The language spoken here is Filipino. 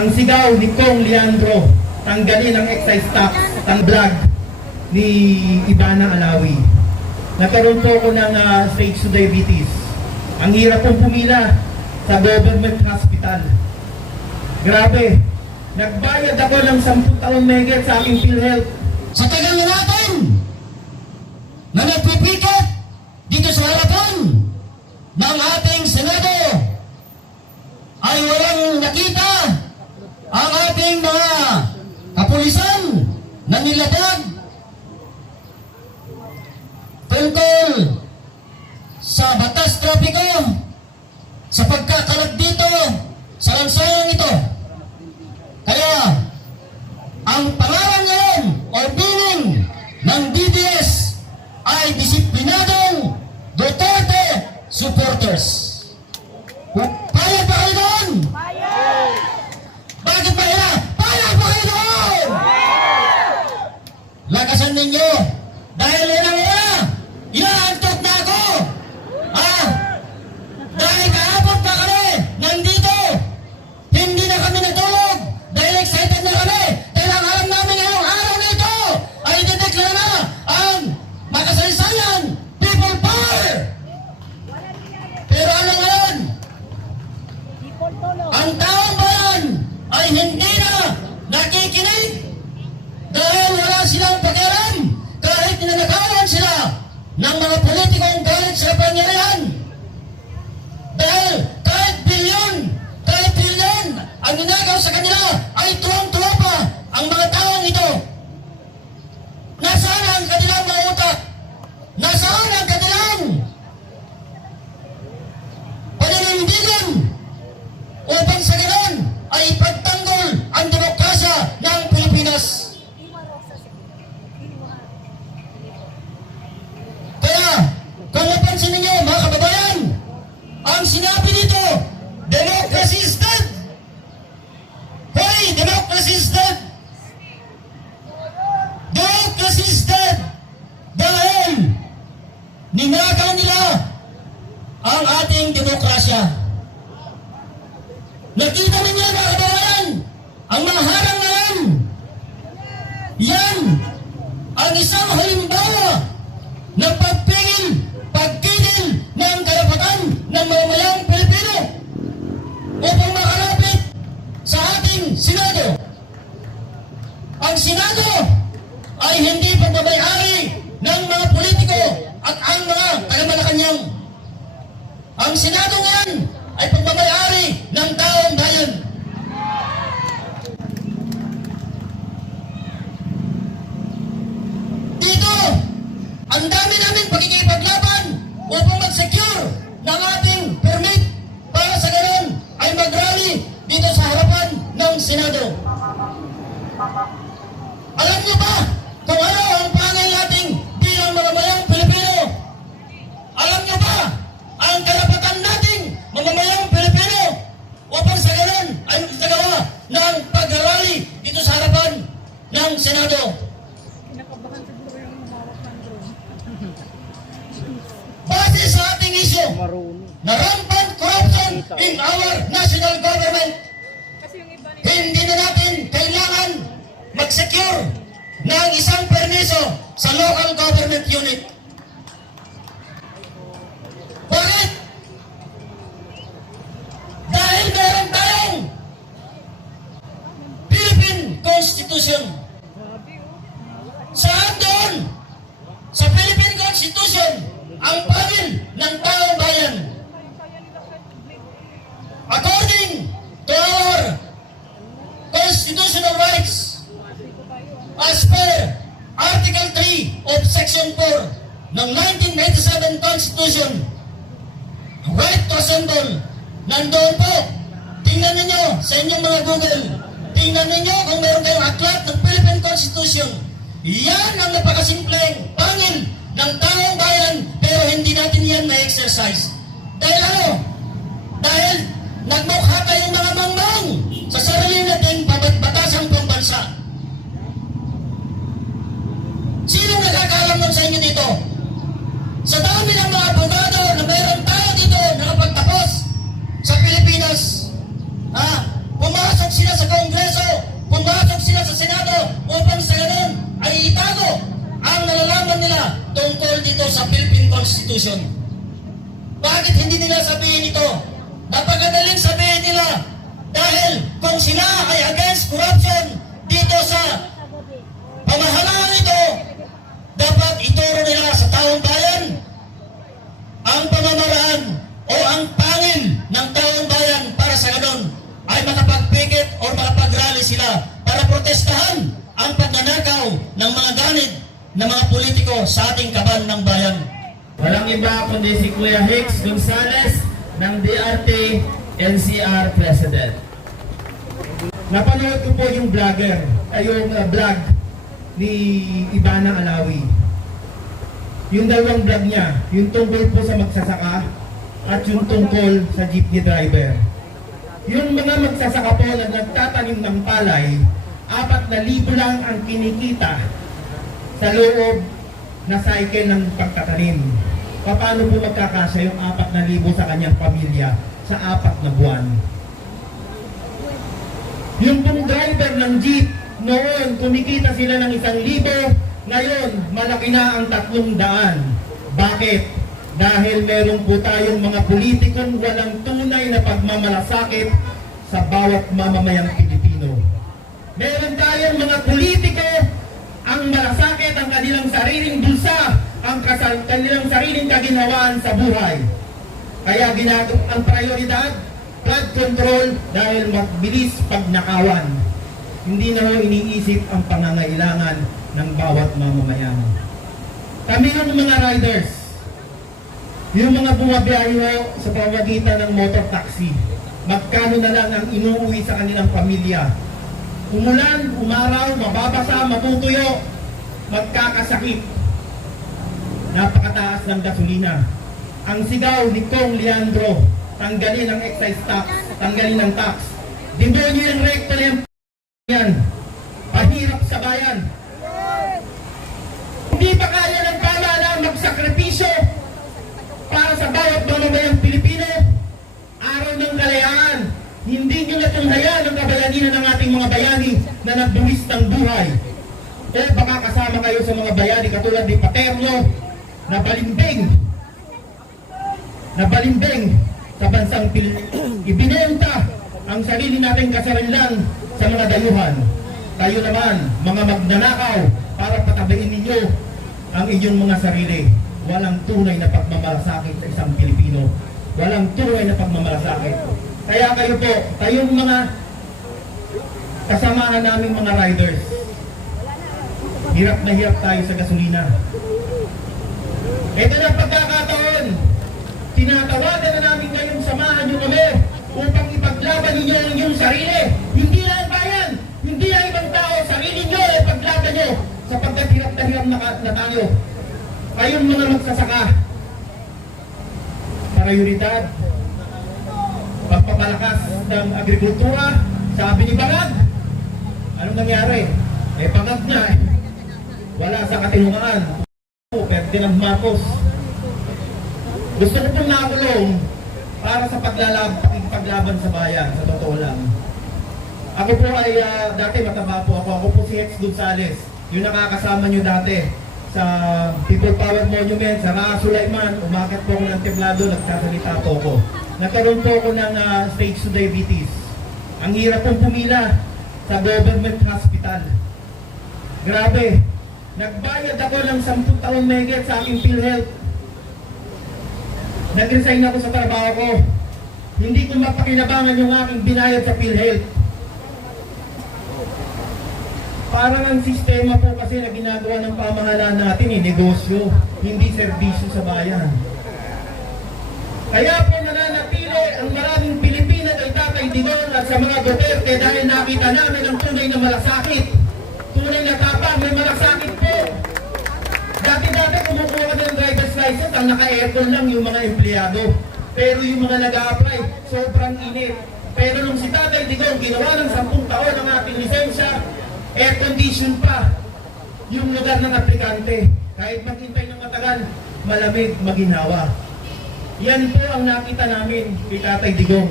ang sigaw ni Kong Leandro, tanggalin ang excise tax at vlog ni Ivana Alawi. Nagkaroon po ako ng stage 2 diabetes. Ang hirap pong pumila sa government hospital. Grabe, nagbayad ako ng 10 taong megit sa aking PhilHealth. Sa tagal na natin na nagpipiket dito sa harapan ng ating Senado ay walang nakita ang ating mga kapulisan na nilabag tungkol sa batas trapiko sa pagkakalat dito sa lansayang ito. Kaya ang pangalan ngayon o meaning ng DDS ay disiplinadong Duterte supporters. Payag ba kayo doon? Payag! Bakit ba yan? Payag ba kayo doon? Lakasan ninyo dahil yan ang inaantok na ako. Dahil kahapon pa kami nandito, hindi na kami natulog dahil excited na kami. Dahil ang alam namin ngayong araw na ito ay idedeklara na ang makasaysayan people power. Pero ano ngayon? Ang taong bayan ay hindi na nakikinig dahil wala silang pakialam kahit ninanakawan sila ng mga politikong galit sa pangyarihan. Dahil kahit bilyon ang ninagaw sa kanila ay tuwang-tuwa pa ang mga taong ito. Nasaan ang kanilang mga utak? Nasaan ang kanilang paninindigan upang sa ganon ay ipagtanggol ang demokrasya ng Pilipinas? Kaya, kung napansin ninyo mga kababayan, ang sinabi dito, democracy is dead. Hey, democracy is dead. Democracy is dead. Dahil ninakaw nila ang ating demokrasya. Nakita ninyo mga kababayan, ang mga harang na yan. Yan ang isang halimbawa ng pagkigil ng karapatan ng mamamayang Pilipino upang makalapit sa ating Senado. Ang Senado ay hindi pagmamayari ng mga politiko at ang mga taga-Malacanang. Ang Senado ngayon ay pagmamayari ng taong bayan. Dito, ang dami namin pagkikipaglaban upang mag-secure ng ating permit para sa ganon ay mag-rally dito sa harapan ng Senado. Alam niyo ba kung ano ang pangay nating bilang mamamayang Pilipino? Alam niyo ba ang karapatan nating mamamayang Pilipino upang sa ganon ay magsagawa ng pag-rally dito sa harapan ng Senado? Base sa ating isyu na rampant corruption in our national government, hindi na natin kailangan mag-secure ng isang permiso sa local government unit. Bakit? Dahil meron tayong Philippine Constitution. Saan doon? Sa Philippine Constitution, ang pamil ng taong bayan. According to our constitutional rights, as per Article 3 of Section 4 ng 1997 Constitution, right to assemble, nandoon po. Tingnan ninyo sa inyong mga Google. Tingnan ninyo kung meron kayong aklat ng Philippine Constitution. Yan ang napakasimpleng pangil ng taong bayan, pero hindi natin yan na-exercise. Dahil ano? Dahil nagmukha tayong mga mangmang sa sarili nating batasang pambansa. Sino nakakaalam nun sa inyo dito? Sa dami ng mga abogado na mayroon tayo dito nakapagtapos sa Pilipinas, pumasok sila sa sila sa Senado upang sa ganun ay itago ang nalalaman nila tungkol dito sa Philippine Constitution. Bakit hindi nila sabihin ito? Napakadaling sabihin nila dahil kung sila ay against corruption dito sa pamahalaan ito, dapat ituro nila sa taong bayan ang pamamaraan o ang pangil ng taong bayan para sa ganun ay makapagpikit o makapagrally sila para protestahan ang pagnanakaw ng mga ganit ng mga politiko sa ating kaban ng bayan. Walang iba kundi si Kuya Hicks Gonzales ng DRT NCR President. Napanood ko po yung vlogger, yung vlog ni Ivana Alawi. Yung dalawang vlog niya, yung tungkol po sa magsasaka at yung tungkol sa jeepney driver. Yung mga magsasaka po na nagtatanim ng palay, 4,000 lang ang kinikita sa loob na cycle ng pagtatanim. Paano po magkakasya yung 4,000 sa kanyang pamilya sa 4 na buwan? Yung pong driver ng jeep, noon kumikita sila ng 1,000, ngayon malaki na ang 300. Bakit? Dahil meron po tayong mga politikong walang tunay na pagmamalasakit sa bawat mamamayang Pilipino. Meron tayong mga politiko ang malasakit ang kanilang sariling bulsa, ang kanilang sariling kaginhawaan sa buhay. Kaya ang prioridad, flood control dahil mabilis pagnakawan. Hindi na ho iniisip ang pangangailangan ng bawat mamamayan. Kami yung mga riders, yung mga bumabiyahe ho sa pamamagitan ng motor taxi, magkano na lang ang inuuwi sa kanilang pamilya. Umulan, umaraw, mababasa, matutuyo, magkakasakit. Napakataas ng gasolina. Ang sigaw ni Kong Leandro, tanggalin ang excise tax, tanggalin ang tax. Demonyo yung rekta na yan. Pahirap sa bayan. Hindi ba kaya ng pamahalaan magsakripisyo para sa bawat mamamayang Pilipino? Araw ng kalayaan. Hindi nyo natunghayan ang kabayanihan ng ating mga bayani na nagbuwis ng buhay. O baka kasama kayo sa mga bayani katulad ni Paterno na balimbing sa bansang ibinenta ang sarili nating kasarilan sa mga dayuhan. Tayo naman, mga magnanakaw, para patabain ninyo ang inyong mga sarili. Walang tunay na pagmamalasakit sa isang Pilipino. Walang tunay na pagmamalasakit. Kaya kayo po, tayong mga kasamahan naming mga riders, hirap na hirap tayo sa gasolina. Ito na ang pagkakataon. Tinatawagan na namin ngayong samahan nyo kami upang ipaglaban ninyo ang inyong sarili. Hindi na ang bayan, hindi na ibang tao, sarili nyo ipaglaban nyo sapagkat hirap na tayo. Kayong mga magsasaka, prioridad, pagpapalakas ng agrikultura, sabi ni Bangag, anong nangyari? Bangag na wala sa katinungaan. Ferdinand Marcos. Gusto ko pong nakulong para sa paglaban sa bayan, sa totoo lang. Ako po ay dati mataba po ako. Ako po si Hex Gonzales, yung nakakasama nyo dati sa People Power Monument, sa Raa Sulaiman. Umakyat po ako ng templado, nagsasalita po ako. Nagkaroon po ako ng stage 2 diabetes. Ang hirap pong pumila sa government hospital. Grabe. Nagbayad ako ng 10 taon megit sa aking PhilHealth. Nag-resign ako sa trabaho ko. Hindi ko mapakinabangan yung aking binayad sa PhilHealth. Parang ang sistema po kasi na ginagawa ng pamahalaan natin, negosyo, hindi serbisyo sa bayan. Kaya po nananatili ang maraming Pilipino kay Tatay Digong at sa mga Duterte dahil nakita namin ang tunay na malasakit. Tunay na tapang, may malasakit po. Dati-dati kumukuha ka ng driver's license, ang naka-aircon lang yung mga empleyado. Pero yung mga nag-a-apply, sobrang init. Pero nung si Tatay Digong ginawa ng 10 taon ang ating lisensya, air condition pa yung lugar ng aplikante. Kahit maghintay ng matagal, malamig, maginawa. Yan po ang nakita namin kay Tatay Digong.